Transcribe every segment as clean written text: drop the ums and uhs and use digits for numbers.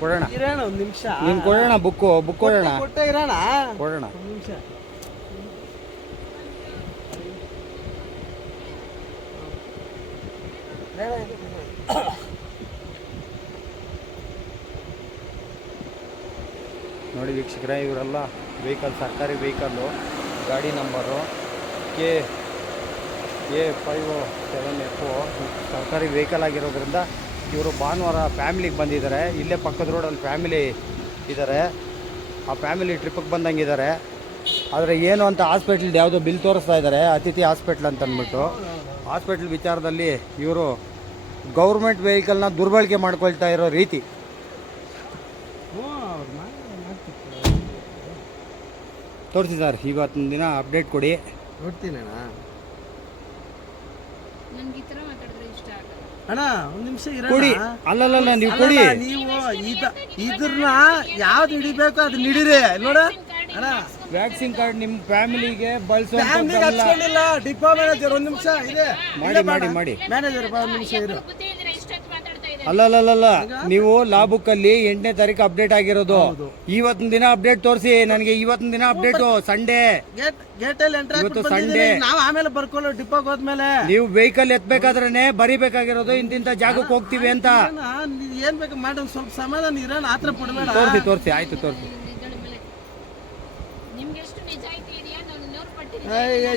ಕೊಡೋಣ ಇರೋಣ ಒಂದು ನಿಮಿಷ. ನೀನು ಕೊಡೋಣ ಬುಕ್ ಕೊಡೋಣ ಕೊಟ್ಟೆ ಇರೋಣ ಕೊಡೋಣ. ಒಂದು ನಿಮಿಷ. ನೋಡಿ ವೀಕ್ಷಕರೇ, ಇವರೆಲ್ಲ ವೆಹಿಕಲ್ ಸರ್ಕಾರಿ ವೆಹಿಕಲ್ಲು, ಗಾಡಿ ನಂಬರು KA507F ಸರ್ಕಾರಿ ವೆಹಿಕಲ್ ಆಗಿರೋದ್ರಿಂದ ಇವರು ಭಾನುವಾರ ಫ್ಯಾಮಿಲಿಗೆ ಬಂದಿದ್ದಾರೆ. ಇಲ್ಲೇ ಪಕ್ಕದ ರೋಡಲ್ಲಿ ಫ್ಯಾಮಿಲಿ ಇದ್ದಾರೆ. ಆ ಫ್ಯಾಮಿಲಿ ಟ್ರಿಪ್ಪಿಗೆ ಬಂದಂಗಿದ್ದಾರೆ. ಆದರೆ ಏನು ಅಂತ ಹಾಸ್ಪಿಟ್ಲ್ದು ಯಾವುದೋ ಬಿಲ್ ತೋರಿಸ್ತಾ ಇದ್ದಾರೆ, ಅತಿಥಿ ಹಾಸ್ಪಿಟ್ಲ್ ಅಂತ ಅಂದ್ಬಿಟ್ಟು. ಹಾಸ್ಪಿಟ್ಲ್ ವಿಚಾರದಲ್ಲಿ ಇವರು ಗೌರ್ಮೆಂಟ್ ವೆಹಿಕಲ್ನ ದುರ್ಬಳಕೆ ಮಾಡ್ಕೊಳ್ತಾ ಇರೋ ರೀತಿ. ತೋರಿಸಿ ಸರ್, ಇವತ್ತಿನ ದಿನ ಅಪ್ಡೇಟ್ ಕೊಡಿ. ನೋಡ್ತೀನಿ ಅಣ್ಣ, ಒಂದು ನಿಮಿಷ ಕೊಡಿ. ಅಲ್ಲಲ್ಲ ನೀವು ಕೊಡಿ. ನೀವು ಇದ್ರನ್ನ ಯಾವ್ದು ಹಿಡಿಬೇಕು ಅದನ್ನ ಹಿಡೀರಿ. ನೋಡ ಅಣ್ಣ, ವ್ಯಾಕ್ಸಿನ್ ಕಾರ್ಡ್ ನಿಮ್ಮ ಫ್ಯಾಮಿಲಿಗೆ ಬಳಸೋ ಡಿಪೋ ಮ್ಯಾನೇಜರ್ ಒಂದು ನಿಮಿಷ ಇದೆ. ಮಾಡಿ ಮ್ಯಾನೇಜರ್ ಒಂದು ನಿಮಿಷ ಇರು. ಅಲ್ಲಲ್ಲ ನೀವು ಲಾಬುಕ್ಕಲ್ಲಿ 8ನೇ ತಾರೀಕು ಅಪ್ಡೇಟ್ ಆಗಿರೋದು. ಇವತ್ತಿನ ದಿನ ಅಪ್ಡೇಟ್ ತೋರಿಸಿ ನನಗೆ. ಇವತ್ತಿನ ದಿನ ಅಪ್ಡೇಟ್ ಸಂಡೇ ಗೇಟ್ ಅಲ್ಲಿ ಎಂಟ್ರಿ ಇವತ್ತು ಸಂಡೇ. ನಾವು ಆಮೇಲೆ ಬರ್ಕೊಳ್ಳೋ ಡಿಪೋಗೆ ಹೋದ್ಮೇಲೆ. ನೀವು ವೆಹಿಕಲ್ ಎತ್ಬೇಕಾದ್ರೆ ಬರಿಬೇಕಾಗಿರೋದು ಇಂತಿಂತ ಜಾಗಕ್ಕೆ ಹೋಗ್ತೀವಿ ಅಂತ. ಏನ್ ಬೇಕು ಮಾಡಿ ಸ್ವಲ್ಪ ಸಮಾಧಾನ ಇರೋಣ, ಆತರ ಪಡಬೇಡ. ತೋರಿಸಿ ಆಯ್ತು ತೋರಿಸಿ.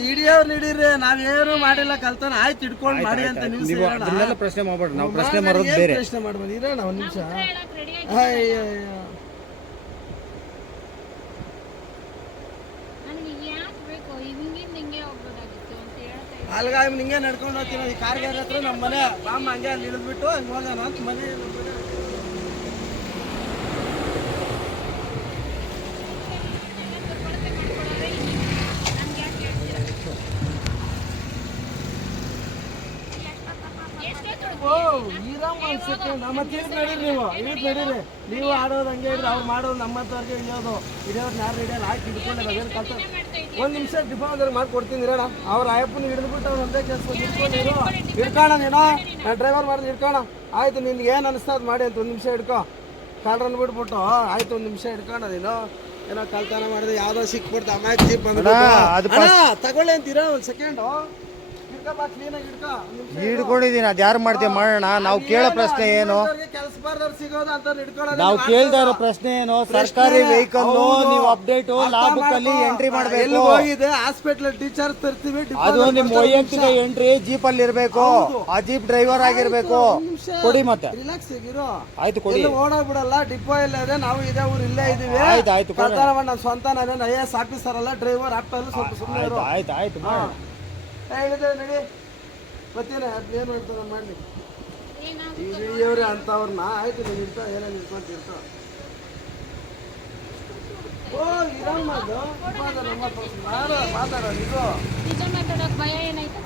ಹಿಡಿಯೋರು ಹಿಡೀರಿ, ನಾವೇನು ಮಾಡಿಲ್ಲ ಕಲ್ತಾನ. ಆಯ್ತು ಹಿಡ್ಕೊಂಡು ಮಾಡಿ ಅಂತ ನೀವು ಪ್ರಶ್ನೆ ಮಾಡ್ಬೇಡ್ರಿ. ನಾವು ಪ್ರಶ್ನೆ ಮಾಡೋದು ಬೇರೆ. ಪ್ರಶ್ನೆ ಮಾಡ್ಬೋದು. ಇರೋಣ ಒಂದ್ ನಿಮಿಷ. ಅಲ್ಗ ನಿಂಗೆ ನಡ್ಕೊಂಡು ಹೋಗ್ತೀನಿ. ಈ ಕಾರ್ಗೆ ಹತ್ರ ನಮ್ಮ ಮನೆ ಬಾಮ್ಮ ಹಂಗೆ ಅಲ್ಲಿ ಇಳಿದ್ಬಿಟ್ಟು ಹಂಗೆ ಹೋಗೋಣ ಅಂತ ಮನೆ. ನೀವು ಆಡೋದು ಹಂಗೆ ಇಡ್ರಿ, ಅವ್ರು ಮಾಡೋದು ನಮ್ಮಂತವ್ರಿಗೆ ಇಳಿಯೋದು. ಹಿಡಿಯೋದು ಯಾರು ಹಿಡಿಯೋದು ಆಯ್ತು ಹಿಡ್ಕೊಂಡು ಅದೇನು ಕಲ್ತ. ಒಂದು ನಿಮಿಷ ಡಿಫಾರ್ಮ್ ಮಾಡ್ಕೊಡ್ತೀನಿ ಇರೋಣ. ಅವ್ರ ಅಯ್ಯಪ್ಪನ ಹಿಡಿದ್ಬಿಟ್ಟು ಅವ್ರು ಒಂದೇ ಕೆಲಸ ಹಿಡ್ಕೋಣ. ನೀನು ನಾನು ಡ್ರೈವರ್ ಮಾಡಿದ್ರೆ ಹಿಡ್ಕೋಣ. ಆಯ್ತು, ನಿನ್ಗೆ ಏನು ಅನಿಸ್ತಾ ಅದು ಮಾಡಿ ಅಂತ. ಒಂದು ನಿಮಿಷ ಹಿಡ್ಕೊ. ಕಾಲ್ರನ್ ಬಿಟ್ಬಿಟ್ಟು ಆಯ್ತು, ಒಂದು ನಿಮಿಷ ಹಿಡ್ಕೋಣ. ನೀನು ಏನೋ ಕಲ್ತಾನ ಮಾಡಿದ್ರೆ ಯಾವ್ದೋ ಸಿಕ್ಬಿಡ್ತು. ಅಮ್ಮಾಯ್ತು ಜೀಪ್ ಬಂದ್ಬಿಟ್ಟು ತಗೊಳ್ಳಿ ಅಂತೀರಾ. ಒಂದು ಸೆಕೆಂಡು ಹಿಡ್ಕೊಂಡಿದ್ದೀನಿ. ಅದು ಯಾರು ಮಾಡ್ತೀವಿ ಮಾಡೋಣ. ನಾವು ಕೇಳೋ ಪ್ರಶ್ನೆ ಏನು? ನಾವು ಕೇಳ್ತಾ ಇರೋ ಪ್ರಶ್ನೆ ಏನು? ಸರ್ಕಾರಿ ವೆಹಿಕಲ್ ನೀವು ಅಪ್ಡೇಟ್ ಲಾಭಕ್ಕಲ್ಲಿ ಎಂಟ್ರಿ ಮಾಡಬೇಕು. ಹಾಸ್ಪಿಟಲ್ ಟೀಚರ್ಸ್ ತರ್ತೀವಿ. ಅದು ನಿಮ್ಮ ವೈಯಕ್ತಿಕ ಎಂಟ್ರಿ ಜೀಪ್ ಅಲ್ಲಿ ಇರಬೇಕು. ಆ ಜೀಪ್ ಡ್ರೈವರ್ ಆಗಿರ್ಬೇಕು. ಕೊಡಿ ಮತ್ತೆ. ರಿಲ್ಯಾಕ್ಸ್ ಆಗಿರೋ. ಆಯ್ತು ಕೊಡಿ. ಓಡಾಗ್ಬಿಡಲ್ಲ. ಡಿಪೋ ಇಲ್ಲ ಇದೆ, ನಾವು ಇದೇ ಊರು ಇಲ್ಲೇ ಇದೀವಿ. ಆಯ್ತು ನನ್ನ ಸ್ವಂತ ನಾನೇನು IAS ಆಫೀಸರ್ ಅಲ್ಲ, ಡ್ರೈವರ್ ಆಗ್ತಾ ಸ್ವಲ್ಪ ಸುಮ್ಮನೆ. ಆಯ್ತು ಹೇಳಿದೆ ನಡಿ ಗೊತ್ತೇನೆ. ಅದೇನು ಮಾಡ್ತಾರ ಮಾಡಿ ಇವ್ರೆ ಅಂತವ್ರನ್ನ. ಆಯ್ತು, ನೀನು ಇರ್ತಾವ ಏನೇನು ಇಟ್ಕೊಂತಿರ್ತಾವ. ಓ ಇರಮ್ಮ, ಮಾತಾಡೋ ಇದು ನಿಜ ಮಾತಾಡೋಕೆ ಭಯ ಏನಾಯ್ತು?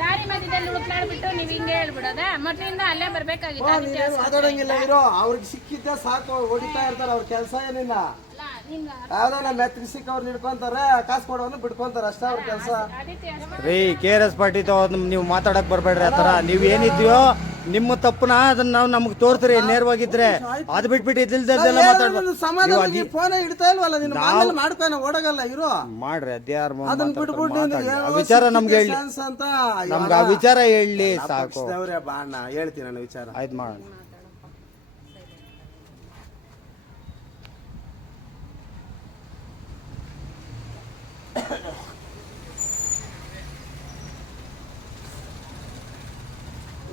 ದಾರಿ ಮಧ್ಯದಲ್ಲಿ ಹುಡುಕ್ಲಾಡ್ಬಿಟ್ಟು ನೀವು ಹಿಂಗೆ ಹೇಳ್ಬಿಡೋದ? ಮೊದಲಿಂದ ಅಲ್ಲೇ ಬರ್ಬೇಕಾಗಿತ್ತು. ಮಾತಾಡಂಗಿಲ್ಲ ಇರೋ. ಅವ್ರಿಗೆ ಸಿಕ್ಕಿದ್ದೆ ಸಾಕು, ಹೊಡಿತಾ ಇರ್ತಾರೆ. ಅವ್ರ ಕೆಲಸ ಏನಿಲ್ಲ. ಯಾವ್ದೋ ನಮ್ಮ ಮೆತ್ತಿಗೆ ಸಿಕ್ಕವ್ರು ಹಿಡ್ಕೊಂತಾರೆ, ಕಾಸು ಕೊಡೋನು ಬಿಡ್ಕೊಂತಾರೆ, ಅಷ್ಟೇ ಅವ್ರ ಕೆಲಸ. ರೀ KRS ಪಾರ್ಟಿ ನೀವು ಮಾತಾಡಕ್ ಬರ್ಬೇಡ್ರಿ. ಆತರ ನೀವ್ ಏನಿದ್ಯೋ ನಿಮ್ಮ ತಪ್ಪನ ಅದನ್ನ ನಾವು ನಮ್ಗೆ ತೋರ್ಸ್ರಿ ನೇರವಾಗಿದ್ರೆ. ಅದು ಬಿಟ್ಬಿಟ್ಟು ಇದ್ದಿಲ್ದೆಲ್ಲ ಮಾತಾಡ್ಬೋದು. ಫೋನ್ ಇಡ್ತಾ ಇಲ್ವಲ್ಲ ನೀನು? ಆಮೇಲೆ ಮಾಡ್ಕೊಂಡು ಓಡಗಲ್ಲ ಇರೋ. ಮಾಡ್ರಿ ಅದ್ಯಾರ ಅದನ್ನ ಬಿಟ್ಬಿಟ್ಟು ವಿಚಾರ ನಮ್ಗೆ ಹೇಳಿ ಅಂತ. ನಮ್ಗೆ ಆ ವಿಚಾರ ಹೇಳಿ ಸಾಕು. ಬಾಣ ಹೇಳ್ತೀನಿ ನಾನು ವಿಚಾರ. ಆಯ್ತು ಮಾಡೋಣ.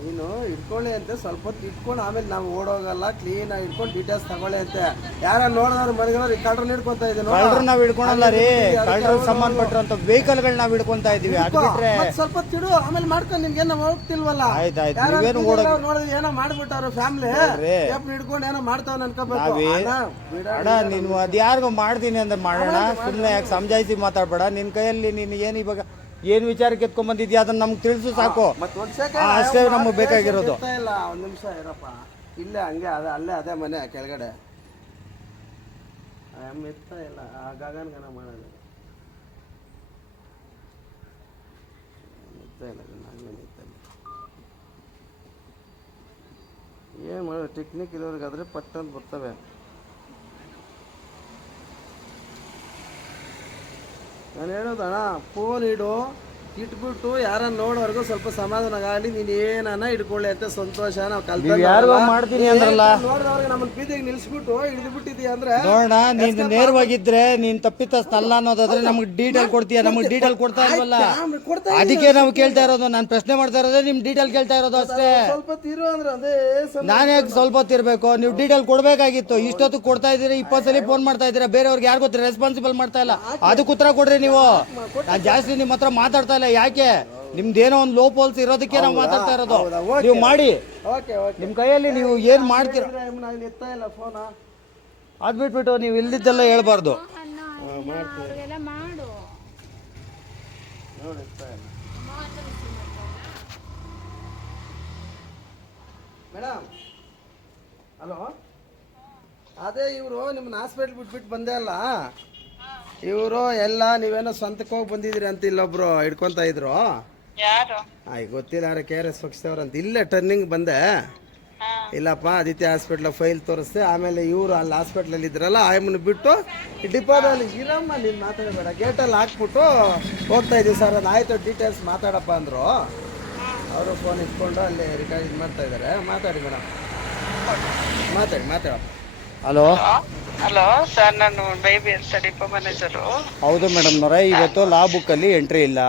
ನೀನು ಇಟ್ಕೊಳ್ಳಿ ಅಂತೆ, ಸ್ವಲ್ಪ ಹೊತ್ತು ಇಟ್ಕೊಂಡು ಆಮೇಲೆ ನಾವು ಓಡೋಗಲ್ಲ. ಕ್ಲೀನ್ ಆಗಿ ಇಟ್ಕೊಂಡು ಡೀಟೇಲ್ಸ್ ತಗೊಳ್ಳಿ ಅಂತೆ. ಯಾರ ನೋಡಿದ್ರು ಮನೆಗಳು ಕಳ್ಳರನ್ನ ಹಿಡ್ಕೊಂತ ಇದ್ದೀವಿ. ಕಳ್ಳರು ನಾವು ಹಿಡ್ಕೊಳಲ್ಲ ರೀ. ಕಳ್ಳರಿಗೆ ಸಂಬಂಧಪಟ್ಟಿರುವಂತ ವೆಹಿಕಲ್ ಗಳನ್ನ ನಾವು ಹಿಡ್ಕೊಂತ ಇದೀವಿ. ಅದು ಬಿಟ್ರೆ ಸ್ವಲ್ಪ ತಿಡು ಆಮೇಲೆ ಮಾಡ್ಕೊಂಡು ನಿಮ್ಗೆ ನಾವು ಹೋಗ್ತಿಲ್ವಲ್ಲ. ಆಯ್ತು ನೋಡಿದ್ರೆ ಏನೋ ಮಾಡ್ಬಿಟ್ಟವ್ರ ಫ್ಯಾಮಿಲಿ ಹಿಡ್ಕೊಂಡು ಏನೋ ಮಾಡ್ತಾವ ಅನ್ಕೋಬೇಕು. ಅಣ್ಣ ನೀನು ಅದ್ಯಾರಿಗೋ ಮಾಡ್ತೀನಿ ಅಂದ್ರೆ ಮಾಡೋಣ. ಸುಮ್ಮನೆ ಯಾಕೆ ಸಮಜಾಯಿಸಿ ಮಾತಾಡ್ಬೇಡ. ನಿನ್ ಕೈಯಲ್ಲಿ ನೀನು ಏನು ಇವಾಗ ಏನ್ ವಿಚಾರಕ್ಕೆ ಎತ್ಕೊಂಡ್ ಬಂದಿದ್ಯಾ ಅದನ್ನ ನಮ್ಗೆ ತಿಳಿಸು ಸಾಕು. ಅಷ್ಟೇ ನಮಗೆ ಬೇಕಾಗಿರೋದು. ಇಲ್ಲ ಒಂದ್ ನಿಮಿಷ ಇರಪ್ಪ. ಇಲ್ಲೇ ಹಂಗೆ ಅಲ್ಲೇ ಅದೇ ಮನೆ ಕೆಳಗಡೆ ಎತ್ತ ಇಲ್ಲ. ಆ ಗಗನ್ಗನ ಮಾಡೋದು ಇಲ್ಲ. ಟೆಕ್ನಿಕ್ ಇರೋರಿಗಾದ್ರೆ ಪಟ್ಟಂತ ಬರ್ತವೆ. ನಾನು ಹೇಳೋದಣ್ಣ, ಫೋನ್ ಇಡು, ಇಟ್ಬಿಟ್ಟು ಯಾರನ್ನ ನೋಡೋವರೆಗೂ ಸ್ವಲ್ಪ ಸಮಾಧಾನ ಆಗಲಿ. ನೀನು ಏನನ್ನ ಇಟ್ಕೊಳ್ಳಿ ಅಂತ ಸಂತೋಷ. ನಾವು ಯಾರಿಗೋ ಮಾಡ್ತೀನಿ ಅಂದ್ರಲ್ಲ, ನೋಡಿದವ್ರಿಗೆ ನಮ್ಮನ್ನ ಬೀದಿಗೆ ನಿಲ್ಸ್ಬಿಟ್ಟು ಹಿಡಿದು ಬಿಟ್ಟಿದ್ದೀಯ ಅಂದ್ರೆ ನೋಡೋಣ. ನೀನು ನೇರವಾಗಿದ್ರೆ ನೀನ್ ತಪ್ಪಿತಸ್ಥಲ್ಲ ಅನ್ನೋದಾದ್ರೆ ನಮ್ಗೆ ಡೀಟೇಲ್ ಕೊಡ್ತೀಯ. ನಮ್ಗೆ ಡೀಟೇಲ್ ಕೊಡ್ತಾ ಇಲ್ವಲ್ಲ, ಅದಕ್ಕೆ ನಾವು ಕೇಳ್ತಾ ಇರೋದು. ನಾನು ಪ್ರಶ್ನೆ ಮಾಡ್ತಾ ಇರೋದೇ ನಿಮ್ ಡೀಟೇಲ್ ಕೇಳ್ತಾ ಇರೋದು ಅಷ್ಟೇ. ಸ್ವಲ್ಪ ತೀರು ಅಂದ್ರೆ ಅದೇ ನಾನೇ ಸ್ವಲ್ಪ ಹೊತ್ತಿರ್ಬೇಕು, ನೀವು ಡೀಟೇಲ್ ಕೊಡ್ಬೇಕಾಗಿತ್ತು. ಇಷ್ಟೊತ್ತು ಕೊಡ್ತಾ ಇದ್ದೀರಿ, 20 ಸಲ ಫೋನ್ ಮಾಡ್ತಾ ಇದ್ದೀರಾ, ಬೇರೆಯವ್ರಿಗೆ ಯಾರು ಗೊತ್ತಿರ ರೆಸ್ಪಾನ್ಸಿಬಲ್ ಮಾಡ್ತಾ ಇಲ್ಲ. ಅದಕ್ಕೆ ಉತ್ತರ ಕೊಡ್ರಿ ನೀವು. ನಾನು ಜಾಸ್ತಿ ನಿಮ್ಮ ಹತ್ರ ಮಾತಾಡ್ತಾ ಇಲ್ಲ. ಯಾಕೆ? ನಿಮ್ದೇನೋ ಒಂದು ಲೋ ಪೋಲ್ಸ್ ಇರೋದಕ್ಕೆ ನಾವು ಮಾತಾಡ್ತಾ ಇರೋದು. ನೀವು ಮಾಡಿ, ನಿಮ್ ಕೈಯಲ್ಲಿ ನೀವು ಏನ್ ಮಾಡ್ತೀರ ಎತ್ತಾ ಇಲ್ಲ ಫೋನ್. ಅದ್ ಬಿಟ್ಬಿಟ್ಟು ನೀವು ಇಲ್ದಿದ್ದೆಲ್ಲ ಹೇಳ್ಬಾರ್ದು. ಮಾಡು ಮೇಡಮ್. ಹಲೋ, ಅದೇ ಇವರು ನಿಮ್ಮನ್ನ ಹಾಸ್ಪಿಟ್ಲ್ ಬಿಟ್ಬಿಟ್ಟು ಬಂದೆ ಅಲ್ಲ, ಇವರು ಎಲ್ಲ ನೀವೇನೋ ಸ್ವಂತಕ್ಕೆ ಹೋಗಿ ಬಂದಿದ್ದೀರಿ ಅಂತ ಇಲ್ಲೊಬ್ರು ಹಿಡ್ಕೊತಾ ಇದ್ರು. ಯಾರು? ಗೊತ್ತಿಲ್ಲ, ಯಾರು KRS ಪಕ್ಷದವ್ರು ಅಂತ. ಇಲ್ಲೇ ಟರ್ನಿಂಗ್ ಬಂದೆ. ಇಲ್ಲಪ್ಪ ಆದಿತ್ಯ ಹಾಸ್ಪಿಟ್ಲ ಫೈಲ್ ತೋರಿಸ್ದೆ. ಆಮೇಲೆ ಇವರು ಅಲ್ಲಿ ಹಾಸ್ಪಿಟ್ಲಲ್ಲಿ ಇದ್ರಲ್ಲ, ಆಯಮ್ಮನ ಬಿಟ್ಟು ಡಿಪೋದಲ್ಲಿ ಇರಮ್ಮ, ನೀನು ಮಾತಾಡಬೇಡ, ಗೇಟಲ್ಲಿ ಹಾಕ್ಬಿಟ್ಟು ಹೋಗ್ತಾ ಇದ್ದೀವಿ ಸರ್. ಅದು ಆಯಿತು, ಡೀಟೇಲ್ಸ್ ಮಾತಾಡಪ್ಪ ಅಂದರು. ಅವರು ಫೋನ್ ಇಟ್ಕೊಂಡು ಅಲ್ಲಿ ರಿಕಾರ್ಡ್ ಮಾಡ್ತಾ ಇದ್ದಾರೆ. ಮಾತಾಡಿ ಮೇಡಮ್, ಮಾತಾಡಪ್ಪ. ಹಲೋ ಹಲೋ ಸರ್, ನಾನು ಬೇಬಿ ಅಂತ ಡಿಪೋ ಮ್ಯಾನೇಜರು. ಹೌದು ಮೇಡಮ್ ನವರೇ, ಇವತ್ತು ಲಾ ಬುಕ್ಕಲ್ಲಿ ಎಂಟ್ರಿ ಇಲ್ಲ.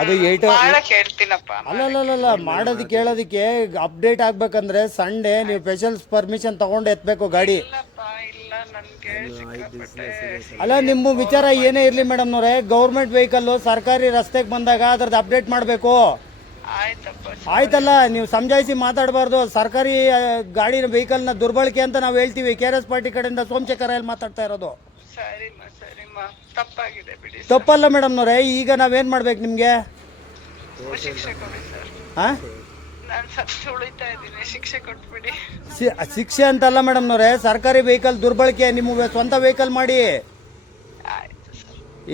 ಅದು 8 ಕೇಳ್ತೀನಪ್ಪ. ಅಲ್ಲ ಮಾಡೋದಕ್ಕೆ ಕೇಳೋದಕ್ಕೆ ಅಪ್ಡೇಟ್ ಆಗ್ಬೇಕಂದ್ರೆ ಸಂಡೇ ನೀವು ಸ್ಪೆಷಲ್ ಪರ್ಮಿಷನ್ ತಗೊಂಡು ಎತ್ತಬೇಕು ಗಾಡಿ. ಇಲ್ಲ ನನ್ಗೆ ಅಲ್ಲ, ನಿಮ್ಮ ವಿಚಾರ ಏನೇ ಇರಲಿ ಮೇಡಮ್ ನವರೇ, ಗೌರ್ಮೆಂಟ್ ವೆಹಿಕಲ್ಲು ಸರ್ಕಾರಿ ರಸ್ತೆಗೆ ಬಂದಾಗ ಅದ್ರದ್ದು ಅಪ್ಡೇಟ್ ಮಾಡಬೇಕು. ಆಯ್ತಲ್ಲ, ನೀವು ಸಮಜಾಯಿಸಿ ಮಾತಾಡಬಾರ್ದು. ಸರ್ಕಾರಿ ಗಾಡಿನ ವೆಹಿಕಲ್ನ ದುರ್ಬಳಕೆ ಅಂತ ನಾವು ಹೇಳ್ತೀವಿ. KRS ಪಾರ್ಟಿ ಕಡೆಯಿಂದ ಸೋಮಶೇಖರ ಎಲ್ಲಿ ಮಾತಾಡ್ತಾ ಇರೋದು. ತಪ್ಪಾಗಿದೆ ಬಿಡಿ. ತಪ್ಪಲ್ಲ ಮೇಡಮ್ ನವರೇ, ಈಗ ನಾವೇನ್ ಮಾಡ್ಬೇಕು ನಿಮ್ಗೆ? ಶಿಕ್ಷೆ ಕೊಡಿ ಸರ್. ನಾನು ಸತ್ತು ಉಳಿತಾ ಇದ್ದೀನಿ, ಶಿಕ್ಷೆ ಕೊಟ್ಬಿಡಿ. ಶಿಕ್ಷೆ ಅಂತಲ್ಲ ಮೇಡಮ್ ನವರೇ, ಸರ್ಕಾರಿ ವೆಹಿಕಲ್ ದುರ್ಬಳಕೆ, ನಿಮ್ಮ ಸ್ವಂತ ವೆಹಿಕಲ್ ಮಾಡಿ.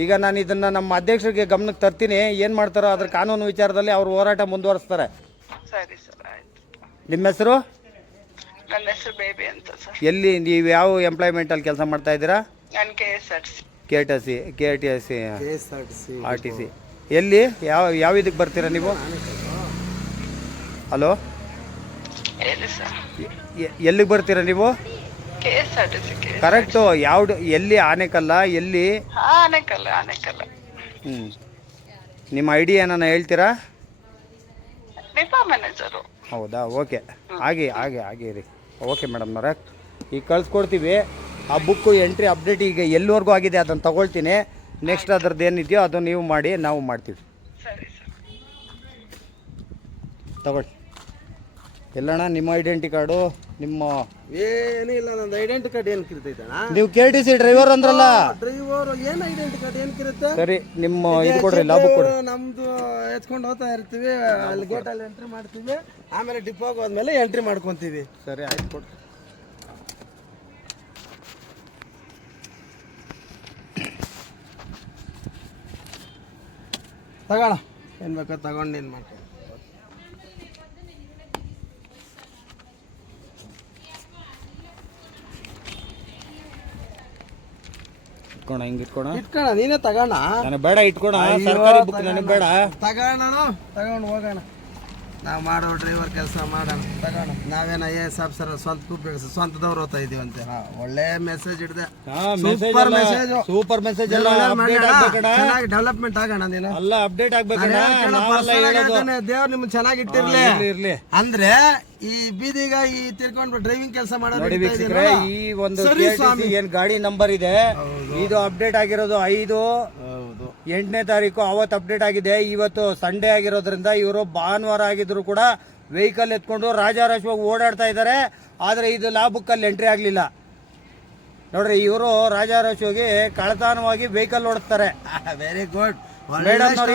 ಈಗ ನಾನು ಇದನ್ನ ನಮ್ಮ ಅಧ್ಯಕ್ಷರಿಗೆ ಗಮನಕ್ಕೆ ತರ್ತೀನಿ. ಏನು ಮಾಡ್ತಾರೋ ಅದ್ರ ಕಾನೂನು ವಿಚಾರದಲ್ಲಿ ಅವರು ಹೋರಾಟ ಮುಂದುವರಿಸ್ತಾರೆ. ಸರಿ ಸರ್, ಆಯ್ತು. ನಿಮ್ಮ ಹೆಸರು? ನನ್ನ ಹೆಸರು ಬೇಬಿ ಅಂತ ಸರ್. ಎಲ್ಲಿ ನೀವು ಯಾವ ಎಂಪ್ಲಾಯ್ಮೆಂಟಲ್ಲಿ ಕೆಲಸ ಮಾಡ್ತಾ ಇದ್ದೀರಾ? ನಾನು KSRTC. RTC. ಎಲ್ಲಿ ಯಾವ ಇದಕ್ಕೆ ಬರ್ತೀರಾ ನೀವು? ಹಲೋ, ಹೇಳಿ ಸರ್. ಎಲ್ಲಿಗೆ ಬರ್ತೀರಾ ನೀವು? KSRTC. ಕರೆಕ್ಟು. ಯಾವ್ದು? ಎಲ್ಲಿ? ಆನೆಕಲ್ಲ? ಎಲ್ಲಿ? ಆನೆಕಲ್ಲ. ನಿಮ್ಮ ID ಏನಾನ ಹೇಳ್ತೀರಾ? Depot manager. ಹೌದಾ? ಓಕೆ, ಹಾಗೆ ರೀ. ಓಕೆ ಮೇಡಮ್ನವ್ರೆ, ಈಗ ಕಳಿಸ್ಕೊಡ್ತೀವಿ. ಆ ಬುಕ್ಕು ಎಂಟ್ರಿ ಅಪ್ಡೇಟ್ ಈಗ ಎಲ್ಲಿವರೆಗೂ ಆಗಿದೆ ಅದನ್ನು ತಗೊಳ್ತೀನಿ. ನೆಕ್ಸ್ಟ್ ಅದ್ರದ್ದು ಏನಿದೆಯೋ ಅದು ನೀವು ಮಾಡಿ, ನಾವು ಮಾಡ್ತೀವಿ. ಸರಿ ಸರ್, ತಗೊಳ್ಳಿ. ಎಲ್ಲಣ್ಣ ನಿಮ್ಮ ಐಡೆಂಟಿ ಕಾರ್ಡು? ನಿಮ್ಮ ಏನಿಲ್ಲ, ನಂದು ಐಡೆಂಟಿ ಕಾರ್ಡ್ ಏನು ಕಿರ್ತೈತಣ್ಣ? ನೀವು KTC ಡ್ರೈವರ್ ಅಂದ್ರಲ್ಲ. ಡ್ರೈವರ್ ಏನು ಐಡೆಂಟಿ ಕಾರ್ಡ್ ಏನು ಕಿರುತ್ತೆ? ಸರಿ, ನಿಮ್ಮ ಇದು ಕೊಡ್ರಿ, ಲಾಭ ಕೊಡ್ರಿ. ನಮ್ದು ಎತ್ಕೊಂಡು ಹೋಗ್ತಾ ಇರ್ತೀವಿ, ಅಲ್ಲಿ ಗೇಟಲ್ಲಿ ಎಂಟ್ರಿ ಮಾಡ್ತೀವಿ, ಆಮೇಲೆ ಡಿಪೋಗೆ ಹೋದ್ಮೇಲೆ ಎಂಟ್ರಿ ಮಾಡ್ಕೊತೀವಿ. ಸರಿ, ಆಯ್ತು, ಕೊಡ್ರಿ. ತಗೋಣ, ಏನು ಬೇಕೋ ತಗೊಂಡು ಏನು ಮಾಡ್ತೀವಿ. ಇಟ್ಕೋಣ, ನೀನೇ ತಗೋಣ. ನನಗೆ ಬೇಡ, ಇಟ್ಕೋಣ. ಸರ್ಕಾರಿ ಬುಕ್ ನನಗೆ ಬೇಡ. ತಗೊಂಡು ಹೋಗೋಣ. ನಾವು ಮಾಡೋ ಡ್ರೈವರ್ ಕೆಲಸ ಮಾಡೋಣ, ತಗೋಣ. ನಾವೇನ AS ಆಫೀಸರ್ ಸ್ವಂತದವ್ರು ಓದ್ತಾ ಇದೀವಂತೆ. ಒಳ್ಳೆ ಮೆಸೇಜ್ ಹಿಡ್ದೆ, ಸೂಪರ್ ಮೆಸೇಜ್ ಎಲ್ಲ ಚೆನ್ನಾಗಿ ಡೆವಲಪ್ಮೆಂಟ್ ಆಗೋಣ. ನೀನು ಅಲ್ಲ, ಅಪ್ಡೇಟ್ ಆಗ್ಬೇಕು. ದೇವ್ರು ನಿಮ್ಗೆ ಚೆನ್ನಾಗಿ ಇಟ್ಟಿರ್ಲಿ. ಇರ್ಲಿ ಅಂದ್ರೆ ಈ ಬೀದಿಗ ಈ ತಿರ್ಕೊಂಡು ಡ್ರೈವಿಂಗ್ ಕೆಲಸ ಮಾಡೋದು. ಈ ಒಂದು ಏನ್ ಗಾಡಿ ನಂಬರ್ ಇದೆ, ಇದು ಅಪ್ಡೇಟ್ ಆಗಿರೋದು 5/8ನೇ ತಾರೀಕು. ಅವತ್ತು ಅಪ್ಡೇಟ್ ಆಗಿದೆ. ಇವತ್ತು ಸಂಡೇ ಆಗಿರೋದ್ರಿಂದ ಇವರು ಭಾನುವಾರ ಆಗಿದ್ರು ಕೂಡ ವೆಹಿಕಲ್ ಎತ್ಕೊಂಡು ರಾಜಾರಾಜವಾಗಿ ಓಡಾಡ್ತಾ ಇದ್ದಾರೆ. ಆದ್ರೆ ಇದು ಲಾ ಬುಕ್ಕಲ್ಲಿ ಎಂಟ್ರಿ ಆಗ್ಲಿಲ್ಲ ನೋಡ್ರಿ. ಇವರು ರಾಜಾರಾಜವಾಗಿ ಕಳತನವಾಗಿ ವೆಹಿಕಲ್ ಓಡಿಸ್ತಾರೆ. ವೆರಿ ಗುಡ್ ಮೇಡಮ್ ಅವ್ರು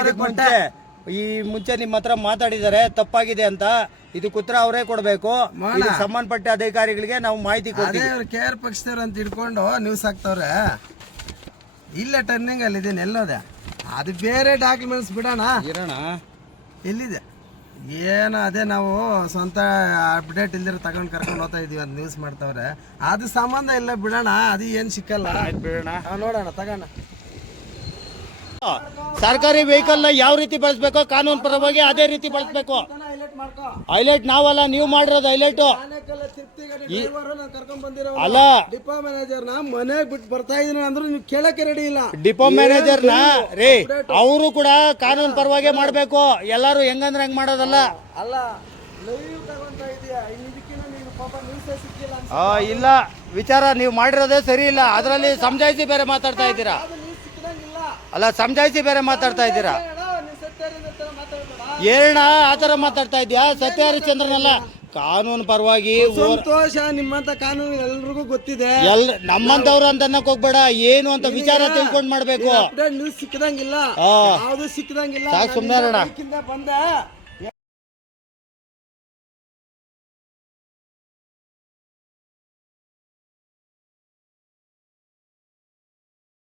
ಈ ಮುಂಚೆ ನಿಮ್ಮ ಹತ್ರ ಮಾತಾಡಿದ್ದಾರೆ ತಪ್ಪಾಗಿದೆ ಅಂತ. ಇದಕ್ಕೆ ಉತ್ತರ ಅವರೇ ಕೊಡಬೇಕು. ಸಂಬಂಧಪಟ್ಟ ಅಧಿಕಾರಿಗಳಿಗೆ ನಾವು ಮಾಹಿತಿ ಕೊಡ್ತೀವಿ. KR ಪಕ್ಷದವ್ರು ಅಂತ ಇಟ್ಕೊಂಡು ನ್ಯೂಸ್ ಹಾಕ್ತವ್ರೆ. ಇಲ್ಲೇ ಟರ್ನಿಂಗ್ ಅಲ್ಲಿ ಇದೆ, ಎಲ್ಲೋದೆ ಅದು ಬೇರೆ ಡಾಕ್ಯುಮೆಂಟ್ಸ್ ಬಿಡೋಣ. ಇರೋಣ, ಎಲ್ಲಿದೆ ಏನು ಅದೇ ನಾವು ಸ್ವಂತ ಅಪ್ಡೇಟ್ ಇಲ್ದಿರ ತಗೊಂಡು ಕರ್ಕೊಂಡು ಹೋಗ್ತಾ ಇದೀವಿ ಅಂತ ನ್ಯೂಸ್ ಮಾಡ್ತಾವ್ರೆ. ಅದು ಸಂಬಂಧ ಇಲ್ಲ ಬಿಡೋಣ, ಅದು ಏನು ಸಿಕ್ಕಲ್ಲ. ಬಿಡೋಣ, ನೋಡೋಣ ತಗೋಣ. ಸರ್ಕಾರಿ ವೆಹಿಕಲ್ನ ಯಾವ ರೀತಿ ಬಳಸಬೇಕು ಕಾನೂನು ಪರವಾಗಿ ಅದೇ ರೀತಿ ಬಳಸಬೇಕು. ಹೈಲೈಟ್ ನಾವಲ್ಲ, ನೀವು ಮಾಡಿರೋದು ಹೈಲೈಟು ಅಲ್ಲ. ಡಿಪೋ ಮ್ಯಾನೇಜರ್ ನ ಮನೆಗೆ ಬಿಟ್ಟು ಬರ್ತಾ ಇದೀನಿ ಅಂದ್ರೆ ನೀವು ಕೇಳಕ್ಕೆ ರೆಡಿ ಇಲ್ಲ. ಡಿಪೋ ಮ್ಯಾನೇಜರ್ನ ರೀ ಅವರು ಕೂಡ ಕಾನೂನು ಪರವಾಗಿ ಮಾಡಬೇಕು. ಎಲ್ಲರೂ ಹೆಂಗಂದ್ರೆ ಹೆಂಗ್ ಮಾಡೋದಲ್ಲ. ಅಲ್ಲ ಲೈವ್ ತಗೊಂತಾ ಇದೀಯಾ, ಇದಕ್ಕಿಂತ ನೀನು ಪಾಪ ನ್ಯೂಸ್ ಸಿಕ್ಕಿಲ್ಲ. ಇಲ್ಲ, ವಿಚಾರ ನೀವು ಮಾಡಿರೋದೇ ಸರಿ ಇಲ್ಲ. ಅದರಲ್ಲಿ ಸಮಜಾಯಿಸಿ ಬೇರೆ ಮಾತಾಡ್ತಾ ಇದ್ದೀರಾ. ಅಲ್ಲ, ಸಮಜಾಯಿಸಿ ಬೇರೆ ಮಾತಾಡ್ತಾ ಇದ್ದೀರಾ. ಏನ ಆ ಥರ ಮಾತಾಡ್ತಾ ಇದೆಯಾ? ಸತ್ಯ ಹರಿಶ್ಚಂದ್ರನಲ್ಲ, ಕಾನೂನು ಪರವಾಗಿ ಸಂತೋಷ. ನಿಮ್ಮಂತ ಕಾನೂನು ಎಲ್ರಿಗೂ ಗೊತ್ತಿದೆ. ನಮ್ಮಂತವ್ರು ಅಂತ ಅನ್ನಕ್ ಹೋಗ್ಬೇಡ, ಏನು ಅಂತ ವಿಚಾರ ತಿಳ್ಕೊಂಡ್ ಮಾಡ್ಬೇಕು. ನ್ಯೂಸ್ ಸಿಕ್ಕದಂಗಿಲ್ಲ, ಯಾವ್ದು ಸಿಕ್ಕದಂಗಿಲ್ಲ. ಸಾಕು ಸುಮ್ಮನೆ ಬಂದ